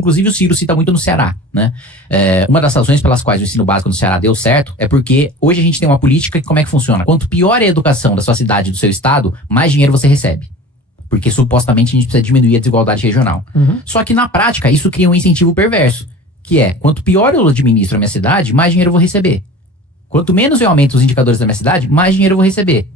Inclusive o Ciro cita muito no Ceará, né? Uma das razões pelas quais o ensino básico no Ceará deu certo é porque hoje a gente tem uma política que como é que funciona? Quanto pior é a educação da sua cidade, do seu estado, mais dinheiro você recebe. Porque supostamente a gente precisa diminuir a desigualdade regional. Só que na prática isso cria um incentivo perverso, que é, quanto pior eu administro a minha cidade, mais dinheiro eu vou receber. Quanto menos eu aumento os indicadores da minha cidade, mais dinheiro eu vou receber.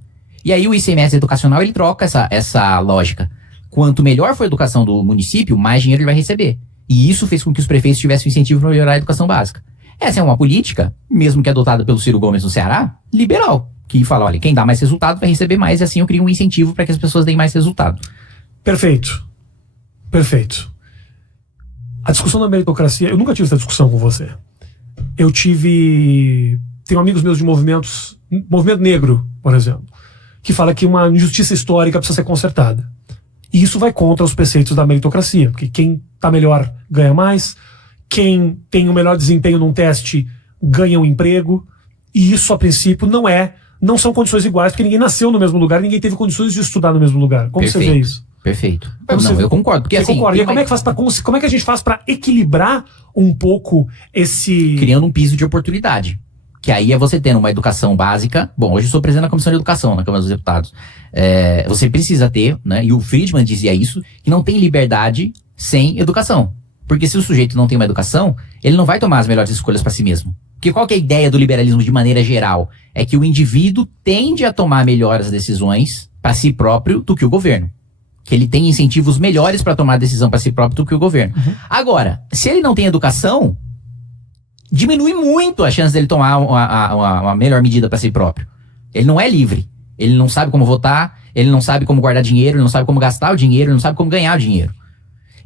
E aí o ICMS educacional, ele troca essa lógica. Quanto melhor for a educação do município, mais dinheiro ele vai receber. E isso fez com que os prefeitos tivessem incentivo para melhorar a educação básica. Essa é uma política, mesmo que adotada pelo Ciro Gomes no Ceará, liberal. Que fala, olha, quem dá mais resultado vai receber mais, e assim eu crio um incentivo para que as pessoas deem mais resultado. Perfeito. Perfeito. A discussão da meritocracia, eu nunca tive essa discussão com você. Tenho amigos meus de movimento negro, por exemplo, que fala que uma injustiça histórica precisa ser consertada. E isso vai contra os preceitos da meritocracia, porque quem está melhor ganha mais, quem tem o melhor desempenho num teste ganha um emprego, e isso, a princípio, não são condições iguais, porque ninguém nasceu no mesmo lugar, ninguém teve condições de estudar no mesmo lugar. Como Perfeito. Você vê isso? Perfeito. Eu concordo. Porque, assim, concorda? E como é que a gente faz para equilibrar um pouco esse... Criando um piso de oportunidade. Que aí é você tendo uma educação básica. Bom, hoje eu sou presidente da Comissão de Educação na Câmara dos Deputados. Você precisa ter, né? E o Friedman dizia isso, que não tem liberdade sem educação. Porque se o sujeito não tem uma educação, ele não vai tomar as melhores escolhas para si mesmo. Porque qual que é a ideia do liberalismo de maneira geral? É que o indivíduo tende a tomar melhores decisões para si próprio do que o governo. Que ele tem incentivos melhores para tomar decisão para si próprio do que o governo. Agora, se ele não tem educação, diminui muito a chance dele tomar uma melhor medida para si próprio. Ele não é livre. Ele não sabe como votar, ele não sabe como guardar dinheiro, ele não sabe como gastar o dinheiro, ele não sabe como ganhar o dinheiro.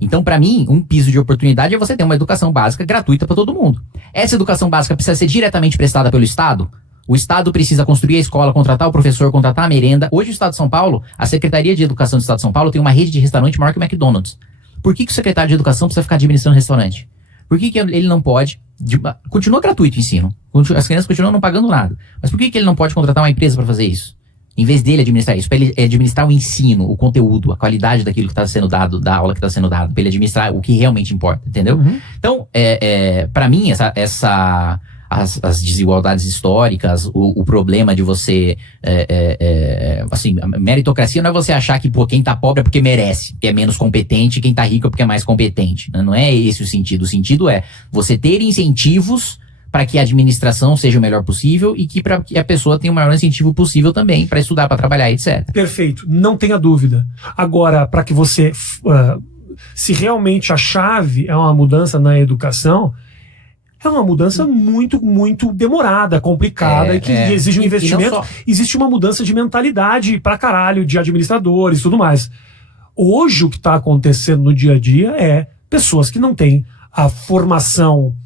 Então, para mim, um piso de oportunidade é você ter uma educação básica gratuita para todo mundo. Essa educação básica precisa ser diretamente prestada pelo Estado? O Estado precisa construir a escola, contratar o professor, contratar a merenda. Hoje o Estado de São Paulo, a Secretaria de Educação do Estado de São Paulo tem uma rede de restaurante maior que o McDonald's. Por que o secretário de Educação precisa ficar administrando restaurante? Por que ele não pode... Continua gratuito o ensino. As crianças continuam não pagando nada. Mas por que ele não pode contratar uma empresa para fazer isso? Em vez dele administrar isso, para ele administrar o ensino, o conteúdo, a qualidade daquilo que está sendo dado, da aula que está sendo dada, para ele administrar o que realmente importa, entendeu? Então, para mim, as desigualdades históricas, o problema de você, assim, a meritocracia não é você achar que quem tá pobre é porque merece, que é menos competente, e quem tá rico é porque é mais competente. Não é esse o sentido. O sentido é você ter incentivos para que a administração seja o melhor possível e que para que a pessoa tenha o maior incentivo possível também para estudar, para trabalhar, etc. Perfeito, não tenha dúvida. Agora, para que você, se realmente a chave é uma mudança na educação, é uma mudança muito, muito demorada, complicada e que exige um investimento. Existe uma mudança de mentalidade pra caralho, de administradores e tudo mais. Hoje, o que está acontecendo no dia a dia é pessoas que não têm a formação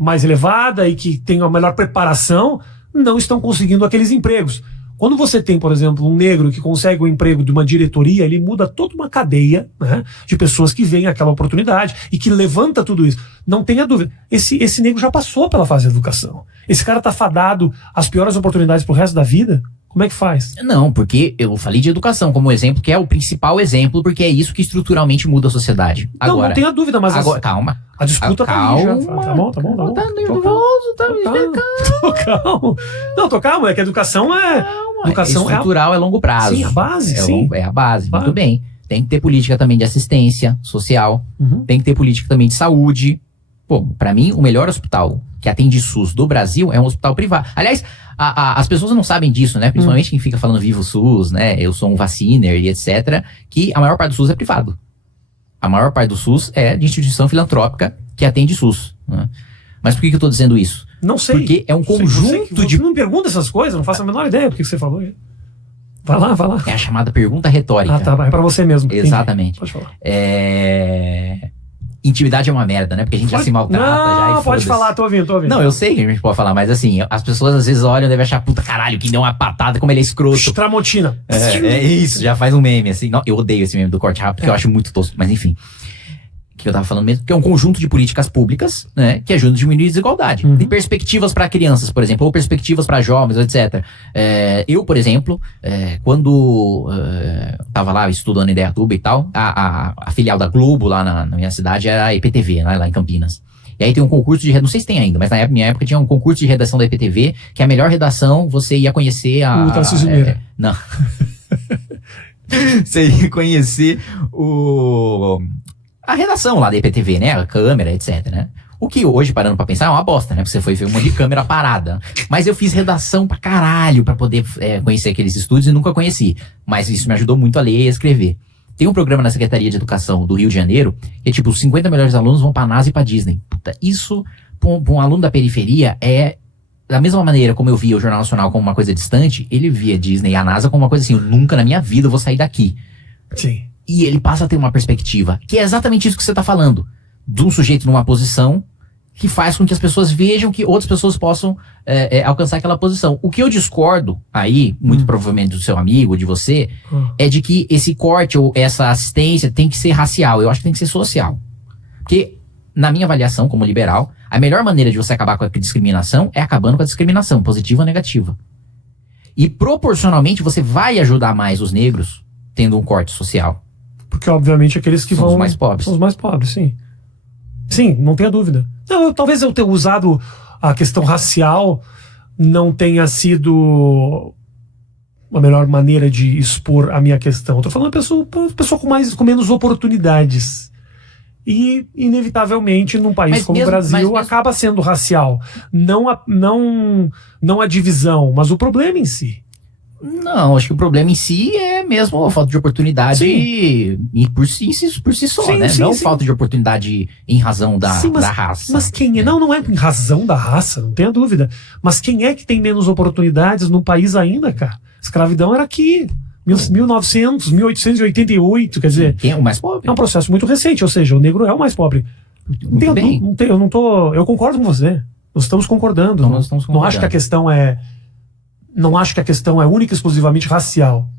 mais elevada e que têm a melhor preparação, não estão conseguindo aqueles empregos. Quando você tem, por exemplo, um negro que consegue um emprego de uma diretoria, ele muda toda uma cadeia, né, de pessoas que veem aquela oportunidade e que levanta tudo isso. Não tenha dúvida. Esse negro já passou pela fase de educação. Esse cara tá fadado às piores oportunidades pro resto da vida? Como é que faz? Não, porque eu falei de educação como exemplo, que é o principal exemplo, porque é isso que estruturalmente muda a sociedade. Agora, não tenha dúvida, mas... Calma. A disputa tá aí já. Tá bom. Tá nervoso, tá me Tô calmo. Não, tô calmo. É que a educação é... Educação estrutural é longo prazo. Sim, a base, sim. É a base, muito bem. Tem que ter política também de assistência social. Tem que ter política também de saúde. Pô, pra mim, o melhor hospital que atende SUS do Brasil é um hospital privado. Aliás, as pessoas não sabem disso, né? Principalmente quem fica falando viva o SUS, né? Eu sou um vaciner e etc. Que a maior parte do SUS é privado. A maior parte do SUS é de instituição filantrópica que atende SUS, né? Mas por que eu tô dizendo isso? Não sei. Porque é um conjunto de... Você não me pergunta essas coisas, não faço a menor ideia do que você falou. Vai lá. É a chamada pergunta retórica. Ah, tá. É pra você mesmo. Exatamente. Pode falar. Intimidade é uma merda, né? Porque a gente já se maltrata. Não, pode falar, tô ouvindo. Não, eu sei que a gente pode falar, mas assim, as pessoas às vezes olham e devem achar, puta caralho, que deu uma patada, como ele é escroto. Tramontina. É isso, já faz um meme, assim. Não, eu odeio esse meme do corte rápido, porque eu acho muito tosco, mas enfim. que eu tava falando mesmo, que é um conjunto de políticas públicas, né, que ajudam a diminuir a desigualdade. Uhum. Tem perspectivas para crianças, por exemplo, ou perspectivas para jovens, etc. Eu, por exemplo, quando tava lá estudando em Indaiatuba e tal, a filial da Globo lá na minha cidade era a EPTV, né, lá em Campinas. E aí tem um concurso de redação, não sei se tem ainda, mas na minha época tinha um concurso de redação da EPTV, que a melhor redação você ia conhecer O Tarcísio Meira. não. Você ia conhecer a redação lá da EPTV, né? A câmera, etc, né? O que hoje, parando pra pensar, é uma bosta, né? Porque você foi ver uma de câmera parada. Mas eu fiz redação pra caralho pra poder conhecer aqueles estúdios e nunca conheci. Mas isso me ajudou muito a ler e a escrever. Tem um programa na Secretaria de Educação do Rio de Janeiro, que é tipo, os 50 melhores alunos vão pra NASA e pra Disney. Puta, isso, pra um aluno da periferia, da mesma maneira como eu via o Jornal Nacional como uma coisa distante, ele via Disney e a NASA como uma coisa assim, eu nunca na minha vida vou sair daqui. Sim. E ele passa a ter uma perspectiva, que é exatamente isso que você tá falando. De um sujeito numa posição que faz com que as pessoas vejam que outras pessoas possam alcançar aquela posição. O que eu discordo aí, muito provavelmente do seu amigo, de você, é de que esse corte ou essa assistência tem que ser racial. Eu acho que tem que ser social. Porque, na minha avaliação como liberal, a melhor maneira de você acabar com a discriminação é acabando com a discriminação, positiva ou negativa. E proporcionalmente você vai ajudar mais os negros tendo um corte social. Porque, obviamente, aqueles que São vão... os mais pobres. São os mais pobres, sim. Sim, não tenha dúvida. Não, talvez eu ter usado a questão racial não tenha sido a melhor maneira de expor a minha questão. Eu tô falando uma pessoa com menos oportunidades. E, inevitavelmente, num país como o Brasil, acaba sendo racial. Não a divisão, mas o problema em si. Não, acho que o problema em si é mesmo a falta de oportunidade por si só, sim, né? Sim, não sim. Falta de oportunidade em razão da raça. Mas quem é? Não é em razão da raça, não tenha dúvida. Mas quem é que tem menos oportunidades no país ainda, cara? Escravidão era aqui, 1900, 1888, quer dizer... Quem é o mais pobre? É um processo muito recente, ou seja, o negro é o mais pobre. Eu concordo com você. Nós estamos concordando. Então, nós estamos concordando. Não acho que a questão é única e exclusivamente racial.